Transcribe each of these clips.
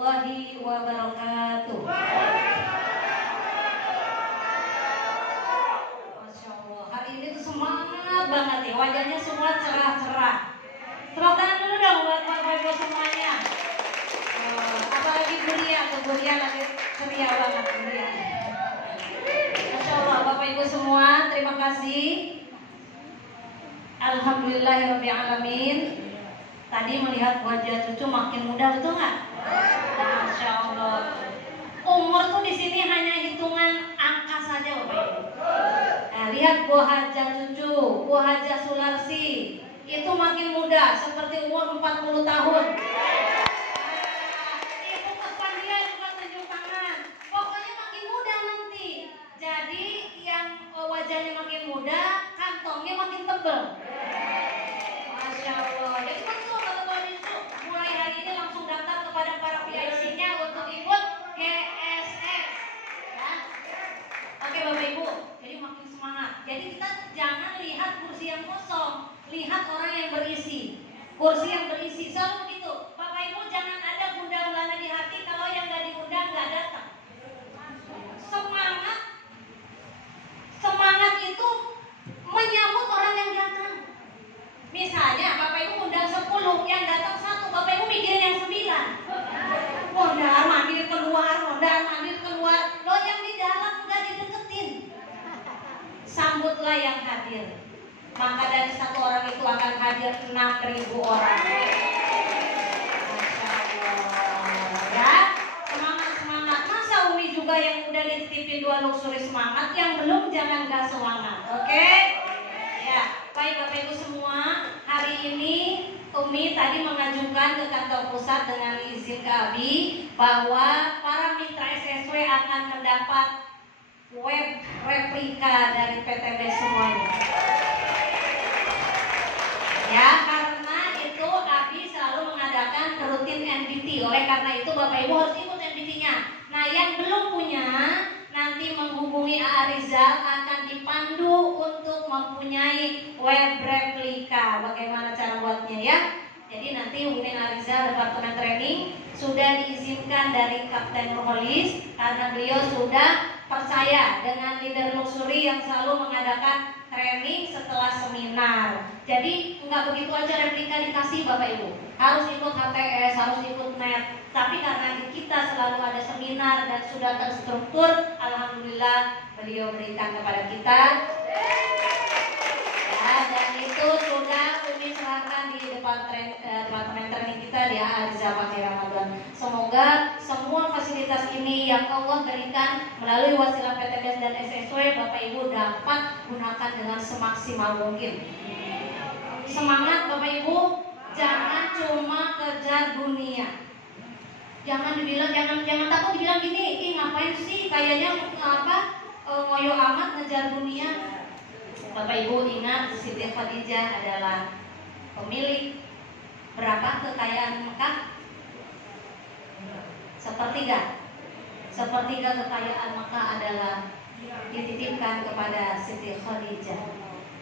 warahmatullahi wabarakatuh. Masya Allah, hari ini tuh semangat banget ya, wajahnya semua cerah-cerah. Tepuk tangan dulu dong buat Bapak Ibu semuanya. Apalagi Buria, tuh Buria lagi ceria banget Buria. Masya Allah, Bapak Ibu semua, terima kasih. Alhamdulillahirrabbilalamin. Tadi melihat wajah cucu makin muda, betul nggak? Masya Allah. Umur tuh di sini hanya hitungan angka saja, Bapak Ibu. Nah, lihat Bu Haja cucu, Bu Haja Sularsi, itu makin muda, seperti umur 40 tahun. Ibu Kuspandia juga tunjuk tangan. Pokoknya makin muda nanti. Jadi yang wajahnya makin muda, kantongnya makin tebal. Masya Allah. Jadi betul kata Pak Disu, mulai hari ini langsung daftar kepada para PIC-nya untuk ikut GSS. Ya. Oke Bapak Ibu, jadi makin semangat. Jadi kita jangan lihat kursi yang kosong, lihat orang yang berisi. Kursi yang berisi selalu begitu. Bapak Ibu jangan ada gundah gulana di hati kalau yang nggak diundang nggak datang. Semangat itu menyambut orang yang datang. Misalnya Bapak Ibu undang 10, yang datang 1, Bapak Ibu mikirin yang 9. Mondar mandir keluar. Loh yang di dalam nggak dideketin. Sambutlah yang hadir. Maka dari 1 orang itu akan hadir 6.000 orang. Masya Allah. Ya, semangat. Masa Umi juga yang udah dititipin 2 luxury semangat, yang belum jangan gak semangat. Oke? Ya, baik Bapak Ibu semua, hari ini Umi tadi mengajukan ke kantor pusat dengan izin Abi bahwa para mitra SSW akan mendapat web replika dari PTB semuanya. Ya, karena itu Abi selalu mengadakan rutin NBT. Oleh karena itu Bapak Ibu harus ikut NBT-nya. Nah, yang belum punya nanti menghubungi A.A. Rizal akan dipandu untuk mempunyai web replika. Bagaimana cara buatnya ya? Jadi nanti hubungi A.A. Rizal Departemen Training, sudah diizinkan dari Kapten Nurholis karena beliau sudah percaya dengan leader luxury yang selalu mengadakan training setelah seminar. Jadi nggak begitu aja replika dikasih Bapak Ibu, harus ikut HTS, harus ikut NET. Tapi karena di kita selalu ada seminar dan sudah terstruktur, alhamdulillah beliau berikan kepada kita. Ya, dan itu sudah Umi serahkan di departemen training kita di A.A. Fakih Ramadan. Semoga semua fasilitas ini yang Allah berikan melalui wasilah PTBS dan SSW Bapak Ibu dapat gunakan dengan semaksimal mungkin. Semangat Bapak Ibu, jangan cuma kejar dunia. Jangan takut dibilang gini, ngapain sih kayaknya ngoyo amat ngejar dunia. Bapak Ibu ingat Siti Khadijah adalah pemilik berapa kekayaan Mekah? Sepertiga kekayaan Mekah adalah dititipkan kepada Siti Khadijah.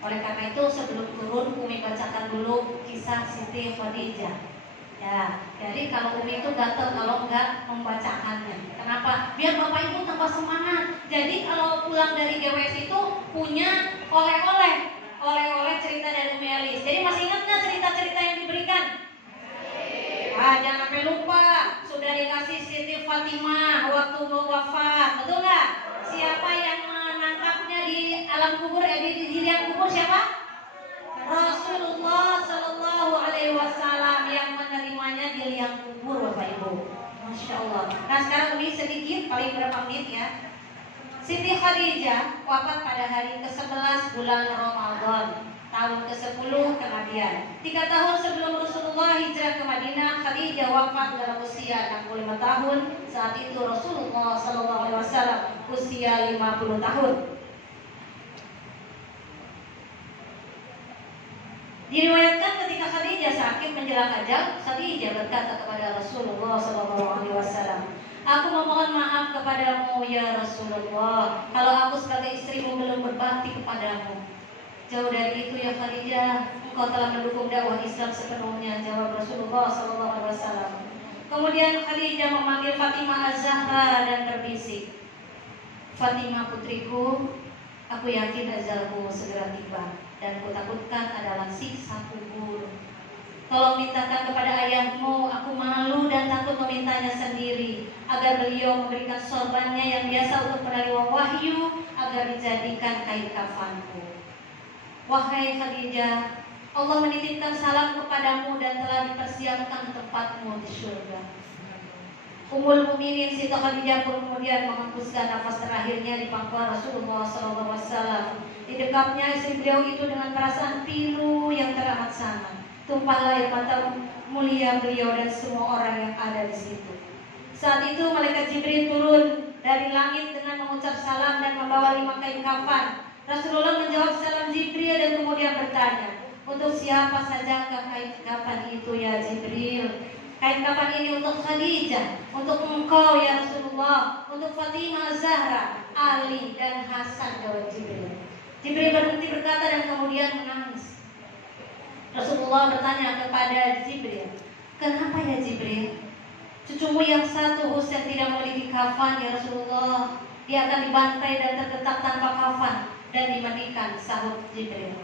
Oleh karena itu sebelum turun Umi bacakan dulu kisah Siti Khadijah. Ya, jadi kalau Umi itu gatel kalau enggak membacakannya. Kenapa? Biar Bapak Ibu tambah semangat. Jadi kalau pulang dari GWS itu punya oleh-oleh cerita dari Umi Elis. Jadi masih ingat nggak cerita-cerita yang diberikan? Jangan sampai lupa. Sudah dikasih Siti Fatimah waktu mau wafat, betul nggak? Siapa yang menangkapnya di alam kubur, di liang kubur siapa? Rasulullah Sallallahu Alaihi Wasallam yang menerimanya di liang kubur, Bapak Ibu. Masya Allah. Nah sekarang ini sedikit, paling berapa menit ya. Siti Khadijah wafat pada hari ke-11 bulan Ramadan tahun ke-10 kenabian. 3 tahun sebelum Rasulullah hijrah ke Madinah, Khadijah wafat dalam usia 65 tahun. Saat itu Rasulullah Sallallahu Alaihi Wasallam usia 50 tahun. Diriwayatkan ketika Khadijah sakit menjelang ajal, Khadijah berkata kepada Rasulullah SAW, "Aku memohon maaf kepadamu ya Rasulullah, kalau aku sebagai istrimu belum berbakti kepadamu." "Jauh dari itu ya Khadijah, engkau telah mendukung dakwah Islam sepenuhnya," jawab Rasulullah SAW. Kemudian Khadijah Fatimah Az-Zahra dan berbisik, Fatimah putriku, aku yakin ajalku segera tiba dan kutakutkan adalah siksa kubur. Tolong mintakan kepada ayahmu, aku malu dan takut memintanya sendiri, agar beliau memberikan sorbannya yang biasa untuk menerima wahyu, agar dijadikan kain kafanku. Wahai Khadijah, Allah menitipkan salam kepadamu dan telah dipersiapkan tempatmu di surga. Ummul Mukminin Siti Khadijah pun kemudian menghembuskan nafas terakhirnya di pangkuan Rasulullah SAW. Di dekapnya istri beliau itu dengan perasaan pilu yang teramat sangat. Tumpahlah air mata mulia beliau dan semua orang yang ada di situ. Saat itu malaikat Jibril turun dari langit dengan mengucap salam dan membawa 5 kain kafan. Rasulullah menjawab salam Jibril dan kemudian bertanya, untuk siapa saja kain kafan itu ya Jibril? Kain kafan ini untuk Khadijah, untuk engkau ya Rasulullah, untuk Fatimah Az-Zahra, Ali dan Hasan, jawab Jibril. Jibril berhenti berkata dan kemudian menangis. Rasulullah bertanya kepada Jibril, kenapa ya Jibril? Cucumu yang satu Husain tidak memiliki kafan ya Rasulullah. Dia akan dibantai dan terdetak tanpa kafan dan dimandikan, sahut Jibril.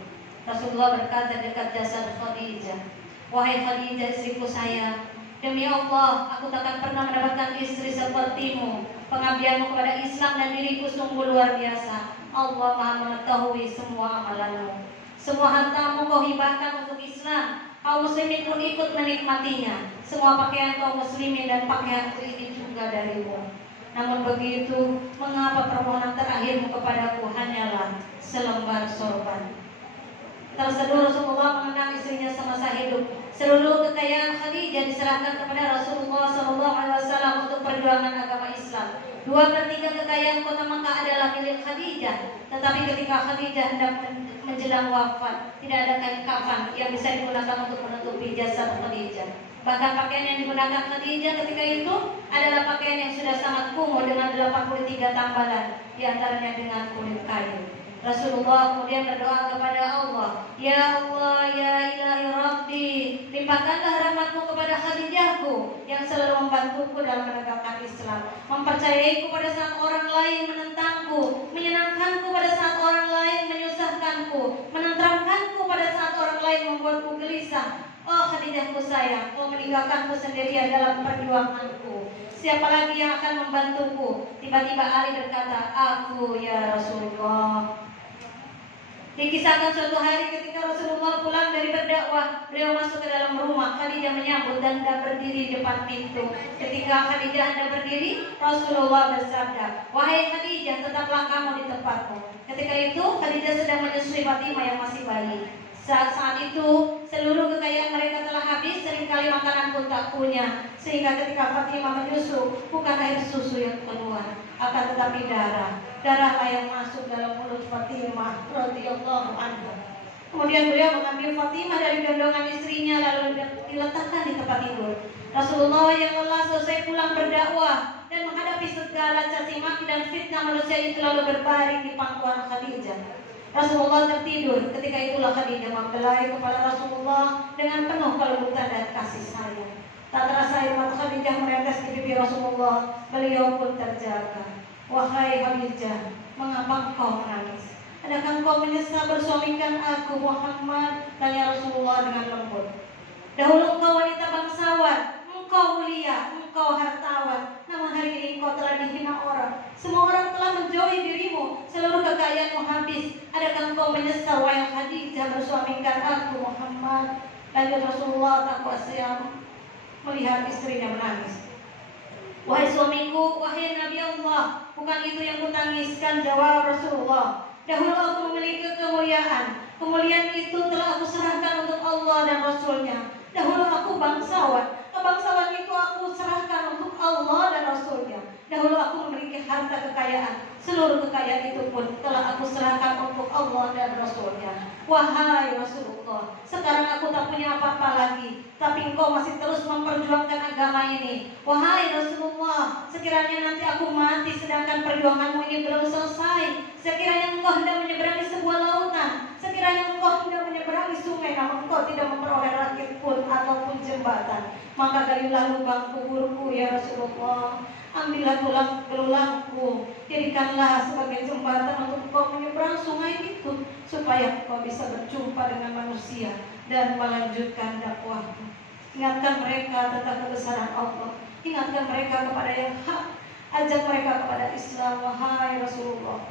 Rasulullah berkata dekat jasad Khadijah, wahai Khadijah istriku sayang, demi Allah aku takkan pernah mendapatkan istri sepertimu. Pengabdianmu kepada Islam dan diriku sungguh luar biasa. Allah Maha mengetahui semua amalanmu. Semua hartamu kau hibahkan untuk Islam. Kaum muslimin pun ikut menikmatinya. Semua pakaian kaum muslimin dan pakaianku ini juga darimu. Namun begitu, mengapa permohonan terakhirmu kepadaku hanyalah selembar sorban? Terseduh Rasulullah mengenang istrinya semasa hidup. Seluruh kekayaan Khadijah diserahkan kepada Rasulullah SAW untuk perjuangan agama Islam. 2/3 kekayaan kota Makkah adalah milik Khadijah. Tetapi ketika Khadijah hendak menjelang wafat, tidak ada kain kafan yang bisa digunakan untuk menutupi jasad Khadijah. Bahkan pakaian yang digunakan Khadijah ketika itu adalah pakaian yang sudah sangat kumuh dengan 83 tambalan, diantaranya dengan kulit kayu. Rasulullah kemudian berdoa kepada Allah, ya Allah, ya ilahi Rabbi, limpahkanlah rahmatmu kepada Khadijahku yang selalu membantuku dalam menegakkan Islam, mempercayaiku pada saat orang lain menentangku, menyenangkanku pada saat orang lain menyusahkanku, menenteramkanku pada saat orang lain membuatku gelisah. Oh Khadijahku sayang, kau meninggalkanku sendirian dalam perjuanganku. Siapa lagi yang akan membantuku? Tiba-tiba Ali berkata, aku ya Rasulullah. Dikisahkan suatu hari ketika Rasulullah pulang dari berdakwah, beliau masuk ke dalam rumah. Khadijah menyambut dan hendak berdiri di depan pintu. Ketika Khadijah hendak berdiri, Rasulullah bersabda, wahai Khadijah, tetaplah kamu di tempatmu. Ketika itu Khadijah sedang menyusui Fatimah yang masih bayi. Saat itu seluruh kekayaan mereka telah habis, seringkali makanan pun tak punya. Sehingga ketika Fatimah menyusu, bukan air susu yang keluar, akan tetapi darahlah yang masuk dalam mulut Fatimah radhiyallahu anha. Kemudian beliau mengambil Fatimah dari gendongan istrinya lalu diletakkan di tempat tidur. Rasulullah yang lelah selesai pulang berdakwah dan menghadapi segala caci maki dan fitnah manusia itu lalu berbaring di pangkuan Khadijah. Rasulullah tertidur. Ketika itulah Khadijah membelai kepala Rasulullah dengan penuh kelembutan dan kasih sayang. Tak terasa air mata Khadijah menetes di pipi Rasulullah. Beliau pun terjaga. Wahai Khadijah, mengapa engkau menangis? Adakah engkau menyesal bersuamikan aku Muhammad? Tanya Rasulullah dengan lembut. Dahulu engkau wanita bangsawan, engkau mulia, engkau hartawan. Namun hari ini engkau telah dihina orang. Semua orang telah menjauhi dirimu. Seluruh kekayaanmu habis. Adakah engkau menyesal wahai Khadijah bersuamikan aku Muhammad? Lanjut Rasulullah tak kuasa melihat istrinya menangis. Wahai suamiku, wahai Nabi Allah, bukan itu yang kutangiskan, jawab Rasulullah. Dahulu aku memiliki kemuliaan. Kemuliaan itu telah aku serahkan untuk Allah dan Rasulnya. Dahulu aku bangsawan. Kebangsawan itu aku serahkan untuk Allah dan Rasulnya. Dahulu aku memiliki harta kekayaan. Seluruh kekayaan itu pun telah aku serahkan untuk Allah dan Rasulnya. Wahai Rasulullah, sekarang aku tak punya apa-apa lagi, tapi engkau masih terus memperjuangkan agama ini. Wahai Rasulullah, sekiranya nanti aku mati sedangkan perjuanganmu ini belum selesai, sekiranya engkau hendak menyeberangi sebuah lautan, sekiranya sekiranya engkau tidak menyeberangi sungai, namun engkau tidak memperoleh rakit pun ataupun jembatan, maka galilah lubang kuburku ya Rasulullah. Ambillah gelulangku, jadikanlah sebagai jembatan untuk engkau menyeberang sungai itu, supaya engkau bisa berjumpa dengan manusia dan melanjutkan dakwahmu. Ingatkan mereka tentang kebesaran Allah, ingatkan mereka kepada yang hak, ajak mereka kepada Islam, wahai Rasulullah.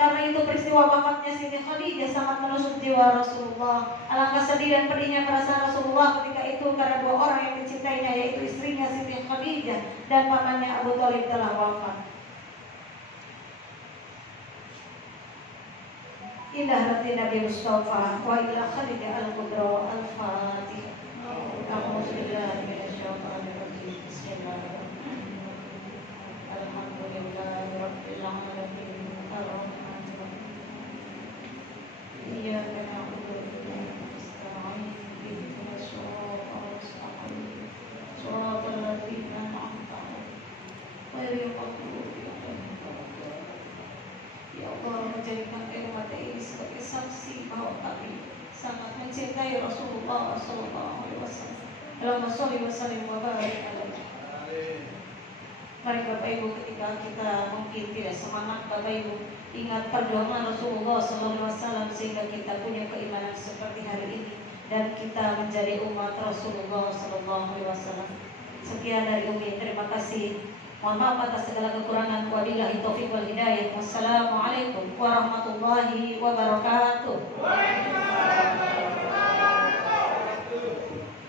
Karena itu peristiwa wafatnya Siti Khadijah sangat menusuk jiwa Rasulullah. Alangkah sedih dan pedihnya perasaan Rasulullah ketika itu karena dua orang yang dicintainya, yaitu istrinya Siti Khadijah dan pamannya Abu Thalib telah wafat. Indah hati Nabi Mustafa wa ila Khadijah al-Kubra al-Fatihah. A'udzubillahi minasyaitonir rajim. Bismillahirrahmanirrahim. Alhamdulillahirabbil alamin. Iyyaka na'budu wa iyyaka nasta'in. Ihdinas siratal mustaqim. Shiratal ladzina an'amta 'alaihim ghairil maghdubi 'alaihim waladdallin. Ya Allah, menjadikan umat ini sebagai saksi bahwa kami sangat mencintai Rasulullah sallallahu alaihi wasallam. Allahumma shalli wa sallim wa barik alaihi. Mari Bapak Ibu, ketika kita mungkin tidak semangat, Bapak Ibu ingat perjuangan Rasulullah SAW sehingga kita punya keimanan seperti hari ini dan kita menjadi umat Rasulullah SAW. Sekian dari Umi, terima kasih. Mohon maaf atas segala kekurangan. Wabillahi taufiq wal hidayah. Wassalamualaikum warahmatullahi wabarakatuh.